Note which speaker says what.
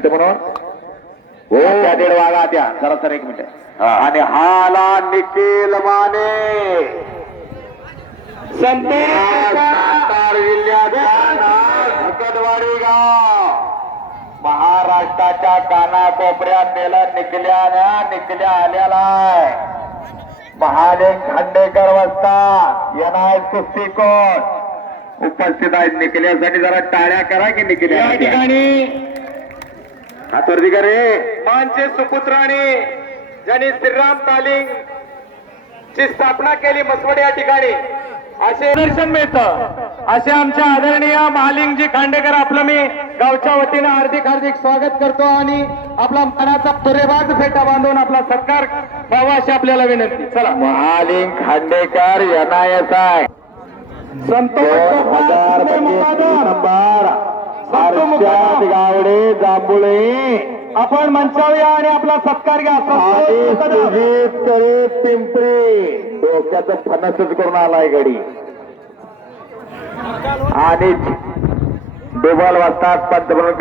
Speaker 1: पंच म्हणून? हो त्या दीड वागा द्या. जरा सर एक मिनिट. आणि हा आला निखिल माने. सातारा जिल्ह्याचा भकतवाडी गाव. महाराष्ट्राच्या कानाकोपऱ्यात नेला निकल्याने निकल्या आहे महादेव खांडेकर वस्ता येणार कुस्तीकोट उपस्थित आहेत निकल्यासाठी जरा टाळ्या करा की निकल्या
Speaker 2: या ठिकाणी
Speaker 1: हातवरती का रे
Speaker 2: मानचे सुपुत्राने ज्यांनी श्रीराम तालिंग ची स्थापना केली मसवड या ठिकाणी असे दर्शन मिळतं. असे आमच्या आदरणीय महालिंगजी खांडेकर आपलं मी गावच्या वतीनं हार्दिक हार्दिक स्वागत करतो आणि आपला मनाचा पुरेबाज फेटा बांधून आपला सत्कार व्हावा अशी आपल्याला विनंती. चला.
Speaker 1: महालिंग खांडेकर एनआयएस आहे
Speaker 2: संतोष
Speaker 1: हर्षद गावडे जांभुळे.
Speaker 2: आपण मंचावर या आणि आपला सत्कार घ्या.
Speaker 1: पिंपरी. डोक्याचं फणसच करून आलाय गडी आणि डोबल वाजतात पंतप्रधान